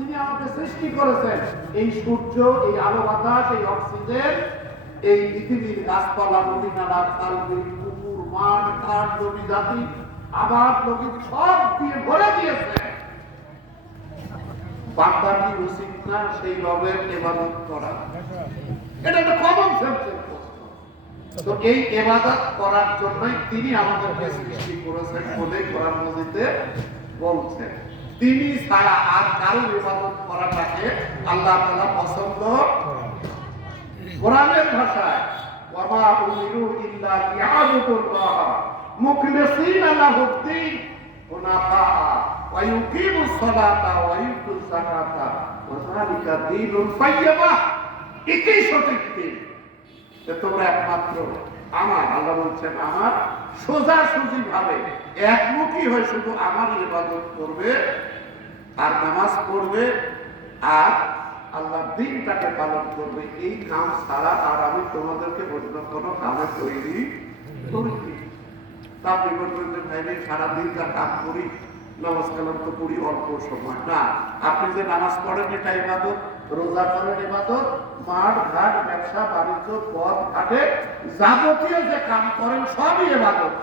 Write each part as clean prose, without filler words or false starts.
যিনি আমাকে সৃষ্টি করেছেন, এই সূর্য, এই আলো বাতাস, এই অক্সিজেন, এই পৃথিবীর গাছপালা, নদী নালা, খাল বিল, পুকুর, মাঠ ঘাট, জমি জাতি, আবাদ নদী সব দিয়ে ভরে দিয়েছে। বান্দা কি উচিত না সেই রবের ইবাদত করা? এটা একটা কমন সেন্সের প্রশ্ন। তো এই ইবাদত করার জন্যই তিনি আমাদেরকে সৃষ্টি করেছেন বলে কোরআন মাজিদে বলছেন। তিনি ছাড়া আর কারো ইবাদত করাটাকে আল্লাহ তাআলা পছন্দ। কোরআনের ভাষায় ওয়ামা উমিরু ইল্লা লিয়াবুদুল্লাহ মুখলিসিনা লাহুদ্দিন হুনাফা ওয়া ইউকিমুস সালাতা ওয়া ইউতুজ যাকাতা ওয়া যালিকা দীনুল কাইয়্যিমা। এটাই সঠিক দিন। তোমরা একমাত্র আমার, আল্লাহ বলছেন, আমার সোজাসুজি ভাবে একমুখী হয়ে শুধু আমার ইবাদত করবে আর নামাজ পড়বে আর আল্লাহর দ্বীনটাকে পালন করবে। এই কাম ছাড়া আর আমি তোমাদেরকে অন্য কোনো কামে তৈরি করিনি। আপনি বলবেন যে ভাইরে সারাদিন যা কাজ করি, নামাজ কালাম তো করি অল্প সময় না। আপনি যে নামাজ পড়েন এটা ইবাদত, রোজা করেন ইবাদত, মাঠ ঘাট ব্যবসা বাণিজ্য পথ ঘাটে যাবতীয় যে কাম করেন সবই ইবাদত।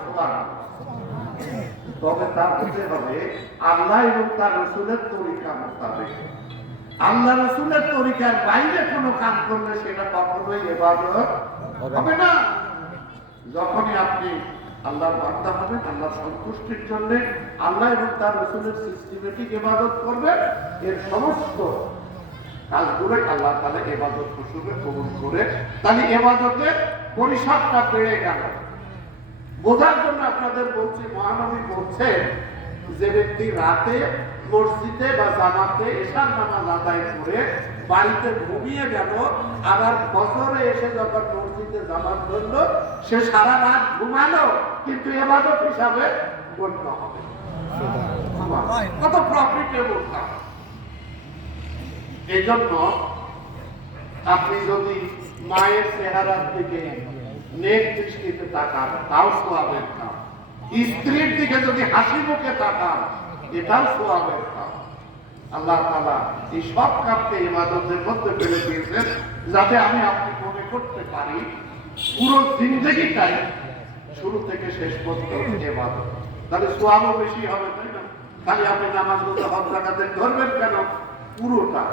তবে তার হতে হবে আল্লাহ এবং তার রাসূলের তরিকা মোতাবেক। আল্লাহ রাসূলের তরিকার বাইরে কোনো কাম করলে সেটা কখনোই ইবাদত হবে না। যখনই আপনি আল্লাহর বান্দা হবেন, আল্লাহর সন্তুষ্টির জন্য আল্লাহ এবং তার রাসূলের সিস্টেমেটিক ইবাদত করবেন, এর সমস্ত কাজগুলো আল্লাহ তাআলা ইবাদত হিসেবে কবুল করে, তাহলে ইবাদতের পরিসরটা বেড়ে গেল। বোঝার জন্য আপনাদের বলছি, মহানবী বলছেন যে ব্যক্তি রাতে মসজিদে বা জামাতে এশার নামাজ আদায় করে বাড়িতে ঘুমিয়ে গেল, আবার ফজরে এসে যখন মসজিদে জামাত ধরল, সে সারা রাত ঘুমালো কিন্তু ইবাদত হিসাবে গণ্য হবে। কত প্রফিটেবল কাজ। এই জন্য আপনি যদি মায়ের চেহারার দিকে নেক দৃষ্টিতে তাকান, তাও সোয়াবের কাজ। স্ত্রীর দিকে যদি হাসি মুখে তাকান, এটাও সোয়াবের কাজ। আল্লাহ তাআলা এই সব কাজকে ইবাদতের মধ্যে ফেলে দিয়েছেন, যাতে আমি আপনি মনে করতে পারি পুরো জিন্দেগিটাই শুরু থেকে শেষ পর্যন্ত ইবাদত। তাহলে সোয়াবও বেশি হবে, তাই না? খালি আপনি নামাজ রোজা হজ যাকাত ধরবেন কেন? পুরোটা।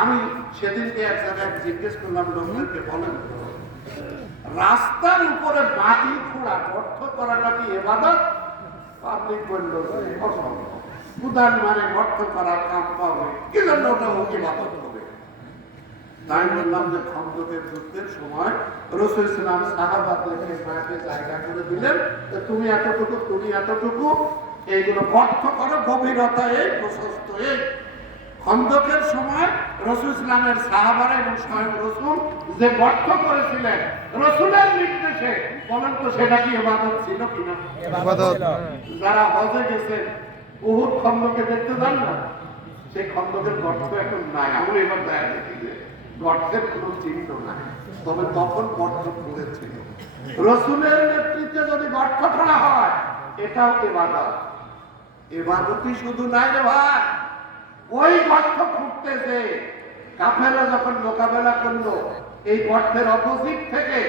আমি সেদিনকে এক জায়গায় জিজ্ঞেস করলাম লোকদেরকে, বলেন রাস্তার উপরে মাটি খোঁড়া, গর্ত করাটা কি ইবাদত? পাবলিক বলল অসম্ভব। উদান মানে গর্ত করার কাম পাবে, কি জন্য ওটা ইবাদত হবে? তাই বললাম যে খন্দকের যুদ্ধের সময় রাসূল সাল্লাল্লাহু আলাইহি ওয়াসাল্লাম সাহাবাদেরকে মাঠে জায়গা করে দিলেন, তুমি এতটুকু, তুমি এতটুকু, এইগুলো গর্ত করো, গভীরতা এই, প্রশস্ত এই। খন্দকের সময় রাসূল সাল্লাল্লাহু আলাইহি ওয়াসাল্লামের সাহাবারা এবং স্বয়ং রাসূল যে গর্ত করেছিলেন রাসূলের নির্দেশে, বলেন তো সেটা কি ইবাদত ছিল কিনা? ইবাদত। যারা হজে গেছেন উহুদ খন্দকে দেখতে যান না, সেই খন্দকের গর্ত এখন নাই। আমরা এবার দেখা দেখি যে গর্তের কোনো চিহ্ন নাই, তবে তখন গর্ত করেছিল। রাসূলের নেতৃত্বে যদি গর্ত করা হয়, এটাও ইবাদত। ইবাদতই শুধু নাই রে ভাই। ওই গর্ত খুঁড়তে যে কাফেররা যখন মোকাবেলা করলো, এই গর্তের অপোজিট থেকে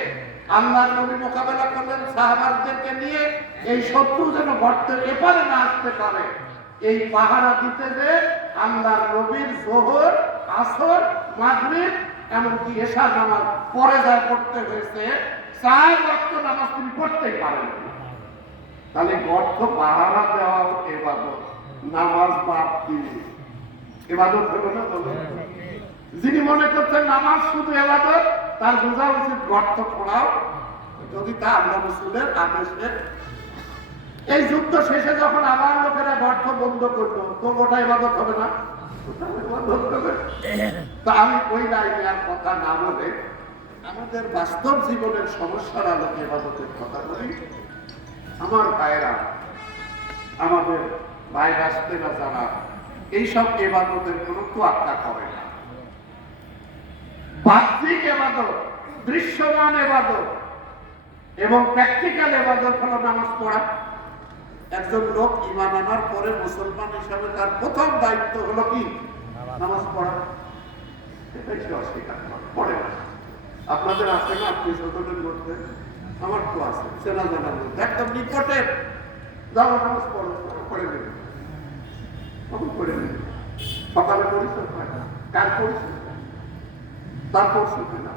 আল্লাহর নবী মোকাবেলা করলেন সাহাবাদেরকে নিয়ে, এই শত্রু যেন গর্তের এপারে না আসতে পারে, এই পাহারা দিতে যে আল্লাহর নবীর যোহর, আসর, মাগরিব এমনকি এশার নামাজ পরে যায় পড়তে হয়েছে। 4 ওয়াক্ত নামাজ তুমি পড়তেই পারেন। তাহলে গর্ত পাহারা দেওয়া ইবাদত, নামাজ বাদ দিয়ে ইবাদত হলো না? যিনি মনে করছেন নামাজ শুধু ইবাদত, তার বোঝা উচিত গর্ত খোঁড়াও যদি তা আল্লাহ রাসূলের আদেশে। এই যুদ্ধ শেষে যখন আবার লোকেরা গর্ত বন্ধ করলো, তো ওটা ইবাদত হবে না? তা আমি ওই লাইনে আর কথা না বলে আমাদের বাস্তব জীবনের সমস্যার আলোকে ইবাদতের কথা বলি। আমার ভাইরা, আমাদের ভাই রাস্তেরা যারা এইসব ইবাদতের কোনো তোয়াক্কা করে না, বাহ্যিক ইবাদত, দৃশ্যমান ইবাদত এবং প্র্যাকটিক্যাল ইবাদত হলো নামাজ পড়া। একজন লোক ঈমান আনার পরে মুসলমান হিসাবে তার প্রথম দায়িত্ব হলো কি? নামাজ পড়া, এটাই সে অস্বীকার করে, পড়ে না। আপনাদের আছে না আত্মীয় স্বজনের মধ্যে? আমার তো আছে, চেনা জানার মধ্যে একদম নিকটের, যাও নামাজ পড়ো, পড়ে নেবে, তখন পড়ে নেবে। সকালে পরিচয় হয় না, কার পরিচয়, তার পরিচয় হয় না।